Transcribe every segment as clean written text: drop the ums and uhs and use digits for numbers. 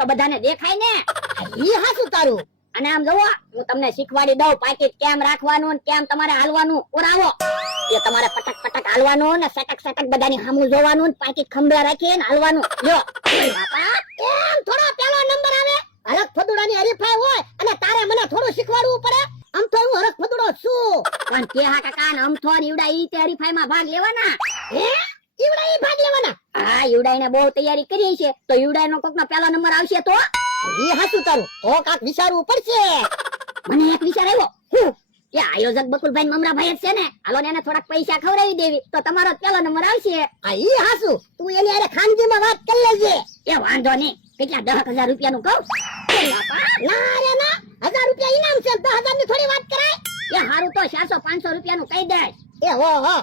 તો બધાને દેખાય ને. ઈ હાસુ તારું. અને આમ જોવો, હું તમને શીખવાડી દઉં પાકીટ કેમ રાખવાનું ને કેમ તમારે હાલવાનું. ઓરાવો એ તમારે પટક પટક હાલવાનું ને સટક સટક બધાની સામું જોવાનું ને પાકીટ ખંભે રાખીને હાલવાનું. જો બાપા, એમ થોડો પેલો નંબર આવે. હરખ ફદુડાની હરીફાઈ હોય અને તારે મને થોડું શીખવાડવું પડે. આમ તો હું હરખ ફદુડો છું. પણ કેહા કાકા ને અમથો ને ઈવડા ઈ તે હરીફાઈમાં ભાગ લેવાના. હે ઈવડા ઈ ભાગ લેવાના? હા, ઈવડાઈને બહુ તૈયારી કરી છે, તો ઈવડાઈનો કોકનો પહેલો નંબર આવશે તો. ઈ હાસુ તારું. તો કાક વિચારવું પડશે. મને એક વિચાર આવ્યો. કે આયોજક બકુલભાઈ ને મમરાભાઈ જ છે ને, હાલો ને એને થોડાક પૈસા ખવડાવી દેવી તો તમારો પહેલો નંબર આવશે. આ ઈ હાસુ. તું એની હારે ખાનગીમાં વાત કરી લેજે. એ વાંધો નહીં. કેટલા 10,000 રૂપિયાનું કહું? ના રે ના, 1000 રૂપિયા ઇનામ છે. 10,000 ની થોડી વાત કરાય. એ હારું તો 400-500 રૂપિયાનું કહી દઈશ. એ હો હો.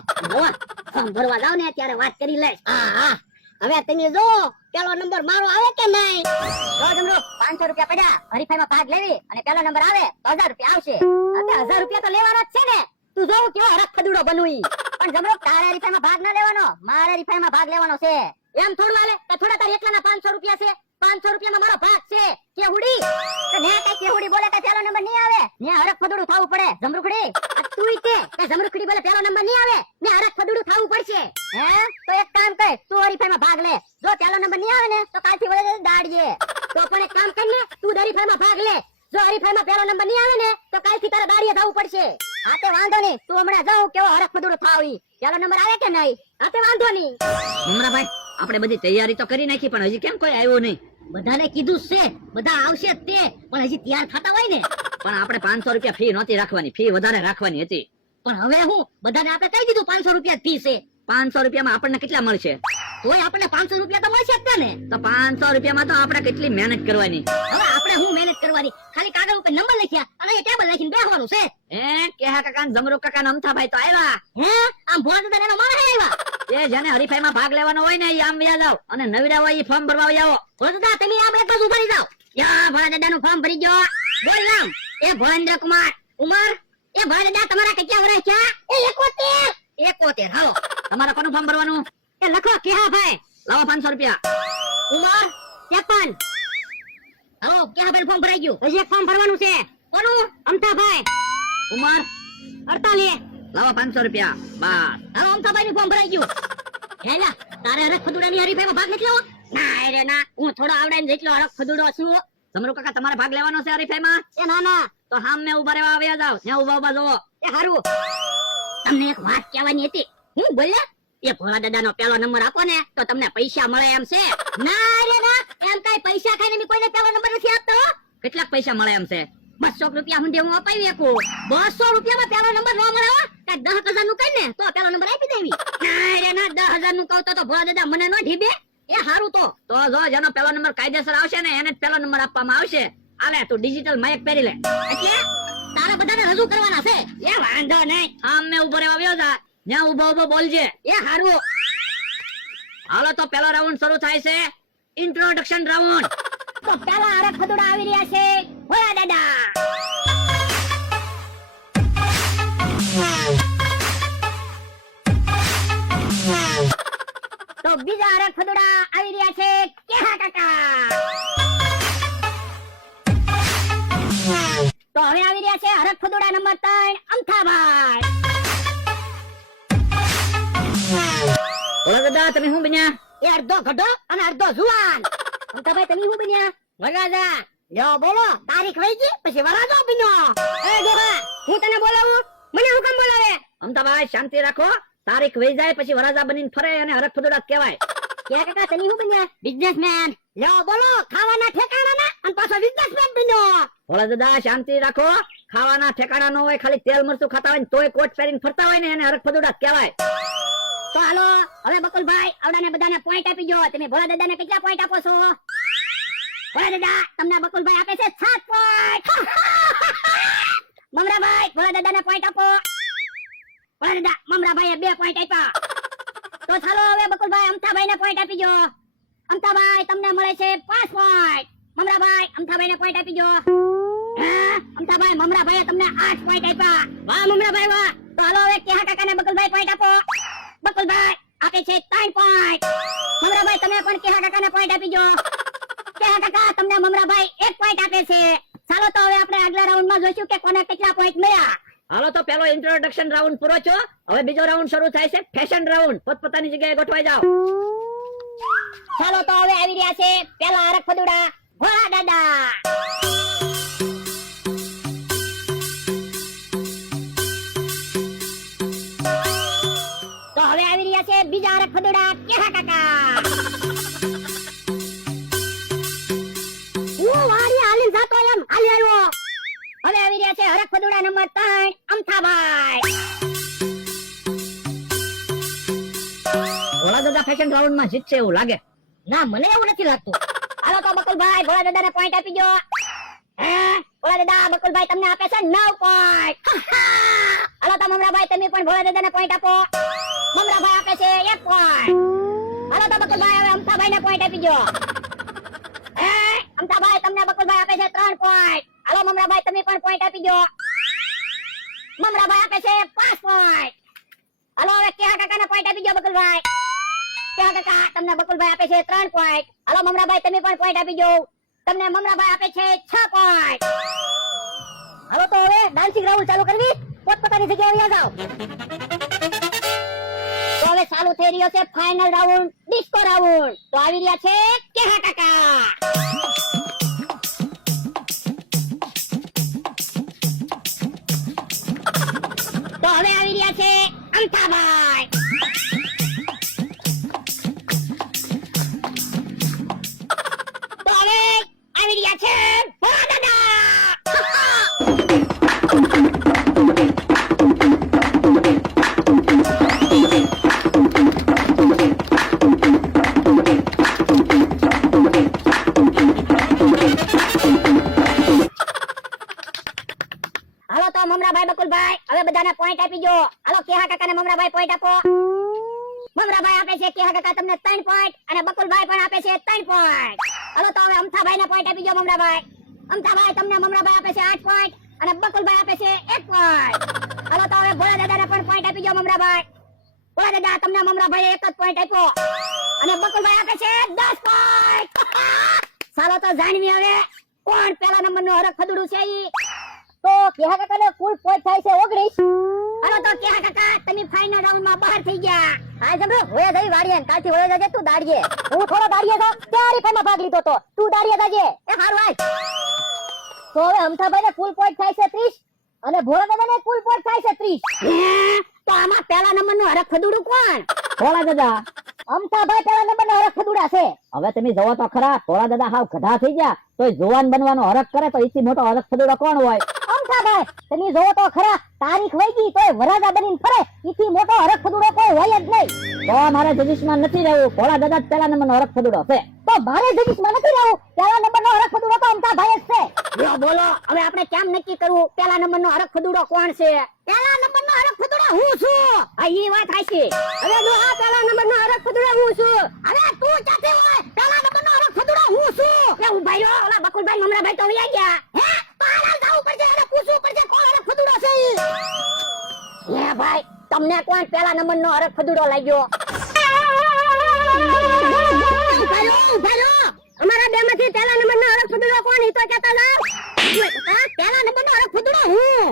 ફોર્મ ભરવા જાવ ને ત્યારે વાત કરી લઈશ. હા હા. હવે તમે જો પેલો નંબર મારો આવે કે નહીં? જો જમરૂ, 500 રૂપિયા પડ્યા હરીફાઈમાં ભાગ લેવી અને પહેલો નંબર આવે તો 1000 રૂપિયા આવશે. એટલે 1000 રૂપિયા તો લેવાના જ છે ને. તું જો કેવો હરખ ફદુડો બનું ઈ. પણ જમરૂ, તારે હરીફાઈમાં ભાગ ના લેવાનો, મારે હરીફાઈમાં ભાગ લેવાનો છે. એમ થોડું હાલે કે થોડા તાર એકલાના 500 રૂપિયા છે. 500 રૂપિયામાં મારો ભાગ છે. કેહુડી કે ને કઈ કેહુડી બોલે કે પહેલો નંબર નહીં આવે ને હરખ ફદુડું થાવું પડે. જમરૂખડી, તું તે કે જમરૂખડી બોલે પહેલો નંબર નહીં આવે ને હરખ ફદુડું થાવું પડશે. હે તો એક કામ કર, તું હરીફાઈમાં ભાગ લે. જો પહેલો નંબર નહીં આવે ને તો કાલથી વળે દાડીએ. તો પણ એક કામ કર ને, તું હરીફાઈમાં ભાગ લે. જો હરીફાઈમાં પહેલો નંબર નહીં આવે ને તો કાલથી તારે દાડીએ થવું પડશે. હા તે વાંધો નહીં, તું હમણાં જાઉં કેવો હરખ ફદુડું થાવી. પહેલો નંબર આવે કે નહીં? હા તે વાંધો નહીં. મમરાભાઈ, આપણે બધી તૈયારી તો કરી નાખી, પણ હજી કેમ કોઈ આવ્યો નહીં? બધાને કીધું છે, બધા આવશે જ તે, પણ હજી તૈયાર થતા હોય ને. પણ આપણે 500 રૂપિયા ફી નહોતી રાખવાની, ફી વધારે રાખવાની હતી. પણ હવે હું બધાને આપણે કહી દીધું 500 રૂપિયા ફી છે. 500 રૂપિયામાં આપણને કેટલા મળશે? તોય આપણને 500 રૂપિયા તો મળશે જ ને. તો 500 રૂપિયામાં તો આપણે કેટલી મહેનત કરવાની. હવે આપણે હું મહેનત કરવાની? ખાલી કાગળ ઉપર નંબર લખ્યા અને એ ટેબલ લખીને બેસવાનું છે. કેહા કાકા ને જમરૂખ કાકા ને અમથાભાઈ તો આવ્યા. હે આમ ભોળા દાદા એનો માણસ આવ્યા. એ જેને હરીફાઈમાં ભાગ લેવાનો હોય ને એ આમ વ્યા જાવ અને નવીડા હોય એ ફોર્મ ભરવા આવો. ભોળા દાદા તમે આમ એક બાજુ ઉભા રહી જાઓ. યા ભોળા દાદા નું ફોર્મ ભરી ગયો. બોલ નામ. એ ભોળેન્દ્ર કુમાર ઉમર. એ ભોળા દાદા તમારા કેટલા વર્ષ છે? એ 71. 71. હાલો તમારે કોનું ફોર્મ ભરવાનું? એ લખો કેહા ભાઈ. લાવો 500 રૂપિયા. ઉમર 53. હાલો કેહા ભાઈ ફોર્મ ભરાઈ ગયું. હજી એક ફોર્મ ભરવાનું છે. કોનું? અમથાભાઈ. ઉમર 48. લાવો 500 રૂપિયા. બસ. હાલો અમથાભાઈ નું ફોર્મ ભરાઈ ગયું. હેલા તારે હરખ ફદુડાની હરીફાઈમાં ભાગ નથી લેવો? ના રે ના, હું થોડો આવડે ને જેટલો હરખ ફદુડો છું. જમરૂખ કાકા તમારે ભાગ લેવાનો છે હરીફાઈમાં? એ ના ના, તો હામ મેં ઉભા રહેવા આવ્યા જાવ. ત્યાં ઉભા જોવો. એ હારું. તમને એક વાત કહેવાની હતી. હું બોલ્યા? એ ભોળા દાદાનો પહેલો નંબર આપો ને તો તમને પૈસા મળે એમ છે. ના રે ના, એમ કઈ પૈસા ખાઈને મેં કોઈને પહેલો નંબર નથી આપતો. કેટલાક પૈસા મળે એમ છે? 200 રૂપિયા સુધી હું અપાવી શકું. 200 રૂપિયામાં પહેલો નંબર ન મળે હો. કાંઈક 10,000 નું કઈ ને તો પહેલો નંબર આપી દેવી. ના રે ના, 10,000 નું કહું તો ભોળા દાદા મને નો ઢીબે. એ હારું તો જો જેનો પહેલો નંબર કાયદેસર આવશે ને એને જ પહેલો નંબર આપવામાં આવશે. આલે તું ડિજિટલ માઇક પહેરી લે. એટલે તારે બધાને રજૂ કરવાના છે. એ વાંધો નહીં. હામ મેં ઉભો રહેવા આવ્યો જા. ત્યાં ઉભો ઉભો બોલજે. એ હારું. હાલો તો પહેલો રાઉન્ડ શરૂ થાય છે. Introduction round. તો પેલા હરખ ફદુડા આવી રહ્યા છે. ભોળા દાદા. તો બીજા હરખ ફદુડા આવી રહ્યા છે. કેહા કાકા. તો હવે આવી રહ્યા છે હરખ ફદુડા નંબર 3 અમથાભાઈ. ઓલા દાદા તમે શું બન્યા? એ અડધો ગઢો અને અડધો જુવાન. અમથાભાઈ તમે શું બન્યા? વરાજા. લ્યો બોલો, તારીખ વહી ગઈ પછી વરાજો બન્યો. એ દેવા, હું તને બોલાવું? મને હુકમ બોલાવે? અમથાભાઈ શાંતિ રાખો. તારીખ વહી જાય પછી વરાજા બનીને ફરે અને હરખ ફદુડા કહેવાય. કે કાકા તમે શું બન્યા? બિઝનેસમેન. લ્યો બોલો, ખાવાના ઠેકાણા ના અને પાછો બિઝનેસમેન બન્યો. ઓલા દાદા શાંતિ રાખો. ખાવાના ઠેકાણા ન હોય, ખાલી તેલ મરચું ખાતા હોય ને તોય કોટ પહેરીને ફરતા હોય ને એને હરખ ફદુડા કહેવાય. તો હાલો હવે બકુલભાઈ આવડાને બધાને પોઈન્ટ આપી દો. તમે ભોળા દાદાને કેટલા પોઈન્ટ આપો છો? ભોળા દાદા તમને બકુલભાઈ આપે છે 7 પોઈન્ટ. મમરાભાઈ ભોળા દાદાને પોઈન્ટ આપો. ભોળા દાદા મમરાભાઈએ 2 પોઈન્ટ આપ્યા. તો ચાલો હવે બકુલભાઈ અમથાભાઈને પોઈન્ટ આપી દો. અમથાભાઈ તમને મળે છે 5 પોઈન્ટ. મમરાભાઈ અમથાભાઈને પોઈન્ટ આપી દો. અમથાભાઈ મમરાભાઈએ તમને 8 પોઈન્ટ આપ્યા. વાહ મમરાભાઈ વાહ. તો હાલો હવે કેહા કાકાને બકુલભાઈ પોઈન્ટ આપો. બકુલભાઈ આપે છે 3 પોઈન્ટ. મમરાભાઈ તમે પણ કેહા કાકાને પોઈન્ટ આપી દો. કે કાકા તમને મમરાભાઈ 1 પોઈન્ટ આપે છે. ચાલો તો હવે આપણે આગલા રાઉન્ડમાં જોઈશું કે કોને કેટલા પોઈન્ટ મળ્યા. હાલો તો પેલો ઇન્ટ્રોડક્શન રાઉન્ડ પૂરો છો. હવે બીજો રાઉન્ડ શરૂ થાય છે, ફેશન રાઉન્ડ. પોતપોતાની જગ્યાએ ગોઠવાઈ જાઓ. ચાલો તો હવે આવી રહ્યા છે પેલા હરખ ફદુડા ભોળા દાદા. તો હવે આવી રહ્યા છે બીજા હરખ ફદુડા કેહા કાકા. હું વારી હાલીને જાતો એમ હાલી આવ્યો. હવે આવી રહ્યા છે હરખ ફદુડા નંબર 3 અમથાભાઈ. ભોળા દાદા ફેશન રાઉન્ડ માં જીતશે એવું લાગે. ના મને એવું નથી લાગતું. હાલો તો બકુલભાઈ ભોળા દાદાને પોઈન્ટ આપી દો. હે ભોળા દાદા બકુલભાઈ તમને આપે છે 9 પોઈન્ટ. હાલો તો મમરાભાઈ તમે પણ ભોળા દાદાને પોઈન્ટ આપો. મમરાભાઈ આપે છે 1 પોઈન્ટ. હાલો તો બકુલભાઈ હવે અમથાભાઈને પોઈન્ટ આપી દો. હે અમથાભાઈ તમને બકુલભાઈ આપે છે 3 પોઈન્ટ. હાલો મમરાભાઈ તમે પણ પોઈન્ટ આપી દો. મમરાભાઈ આપે છે 5 પોઈન્ટ. હાલો હવે કેહા કાકાને પોઈન્ટ આપી દો બકુલભાઈ. કેહા કાકા તમને બકુલભાઈ આપે છે 3 પોઈન્ટ. હાલો મમરાભાઈ તમે પણ પોઈન્ટ આપી દો. તમને મમરાભાઈ આપે છે 6 પોઈન્ટ. હાલો તો હવે ડાન્સિંગ રાઉન્ડ ચાલુ કરવી. પોતપોતાની જગ્યાએ આવી જાઓ. તો હવે ચાલુ થઈ રહ્યો છે ફાઇનલ રાઉન્ડ, ડિસ્કો રાઉન્ડ. તો આવી રહ્યા છે કેહા કાકા. તો હવે આવી રહ્યા છે અમથાભાઈ. તો હવે આવી રહ્યા છે ભોળા દાદા. હાલો તો મમરાભાઈ બકુલભાઈ હવે બધાને પોઈન્ટ આપી દો. હાલો કેહા કાકાને મમરાભાઈ પોઈન્ટ આપો. મમરાભાઈ આપે છે કેહા કાકા તમને 3 પોઈન્ટ અને બકુલભાઈ પણ આપે છે 3 પોઈન્ટ. હાલો તો હવે અમથાભાઈને પોઈન્ટ આપી દો મમરાભાઈ. અમથાભાઈ તમને મમરાભાઈ આપે છે 8 પોઈન્ટ અને બકુલભાઈ આપે છે 1 પોઈન્ટ. હાલો તો હવે ભોળા દાદાને પણ પોઈન્ટ આપી દો મમરાભાઈ. ભોળા દાદા તમને મમરાભાઈએ 1 જ પોઈન્ટ આપ્યો અને બકુલભાઈ આપે છે 10 પોઈન્ટ. ચાલો તો જાણવી હવે કોણ પેલા નંબરનો હરખ ફદુડું છે ઈ. તો કેહા કાકાને કુલ પોઈન્ટ થાય છે 19. હાલો તો કેહા કાકા તમે ફાઇનલ રાઉન્ડમાં બહાર થઈ ગયા. હા જમરો હોયા જઈ વાડીએ કાલથી હોયા જજે તું દાડીએ. હું થોડો દાડીએ તો ક્યારે ફાઈમાં ભાગ લીધો તો તું દાડીએ જજે. એ હારું આય. તો હવે અમથાભાઈને કુલ પોઈન્ટ થાય છે 30 અને ભોળા દાદાને કુલ પોઈન્ટ થાય છે 30. તો આમાં પેલા નંબરનો હરખ ફદુડું કોણ? ભોળા દાદા. અમથાભાઈ પેલા નંબરનો હરખ ફદુડા છે. હવે તમે જોવો તો ખરા, ભોળા દાદા હાવ ગધા થઈ ગયા તોય જુવાન બનવાનો હરખ કરે તો ઈથી મોટો હરખ ફદુડો કોણ હોય? અમથાભાઈ તમે જોવો તો ખરા, તારીખ વઈ ગઈ તોય વરાજા બનીને ફરે ઈથી મોટો હરખ ફદુડો કોઈ હોય જ નહીં. તો મારે જજીશમાં નથી રહેવું. ભોળા દાદા જ પેલા નંબરનો હરખ ફદુડો છે. તો મારે જગીશમાં નથી રહેવું. પેલા નંબરનો હરખ ફદુડો તો અમથાભાઈ જ છે. લ્યો બોલો હવે આપણે કેમ નક્કી કરવું પેલા નંબરનો હરખ ફદુડો કોણ છે? પેલા નંબરનો હરખ ફદુડો હું છું. હા ઈ વાત હાચી. હવે જો આ પેલા નંબરનો હરખ ફદુડો હું છું. હવે તું ક્યાંથી હોય? પેલા નંબરનો હરખ ફદુડો હું છું. એ ઉભાઈ રહ્યો, ઓલા બકુલભાઈ મમરાભાઈ તો વયા ગયા. હે તો હાલ જાવું પડશે, એને પૂછવું પડશે કોણ હરખ ફદુડો છે ઈ. હે ભાઈ તમને કોણ પેલા નંબરનો હરખ ફદુડો લાગ્યો? અમારા બેમાંથી પેલા નંબરનો હરખ ફદુડો કોણ ઈ તો કહેતા જાવ. પેલા નંબરનો હરખ ફદુડો હું.